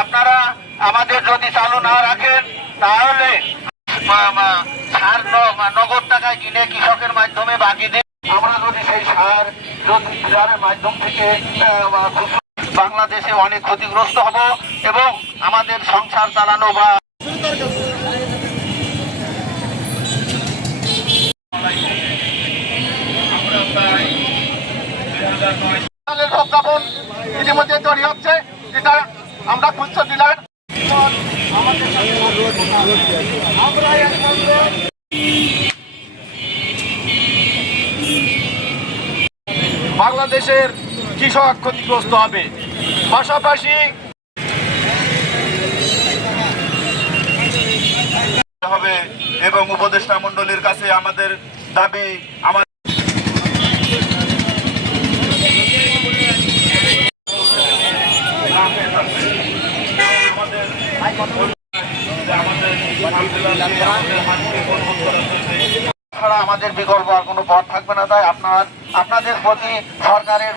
আপনারা আমাদের যদি চালু না রাখেন তাহলে সার নগদ টাকায় কিনে কৃষকের মাধ্যমে বাকি দিন আমরা যদি সেই সার যদি ডিলারের মাধ্যম থেকে বাংলাদেশে অনেক ক্ষতিগ্রস্ত হব এবং আমাদের সংসার চালানো বা প্রজ্ঞাপন ইতিমধ্যে তৈরি হচ্ছে, যেটা আমরা খুঁজছি ডিলার বাংলাদেশের কৃষক ক্ষতিগ্রস্ত হবে। পাশাপাশি হবে এবং উপদেষ্টা মণ্ডলীর কাছে আমাদের দাবি ছাড়া আমাদের বিকল্প আর কোনো পথ থাকবে না। তাই আপনাদের প্রতি সরকারের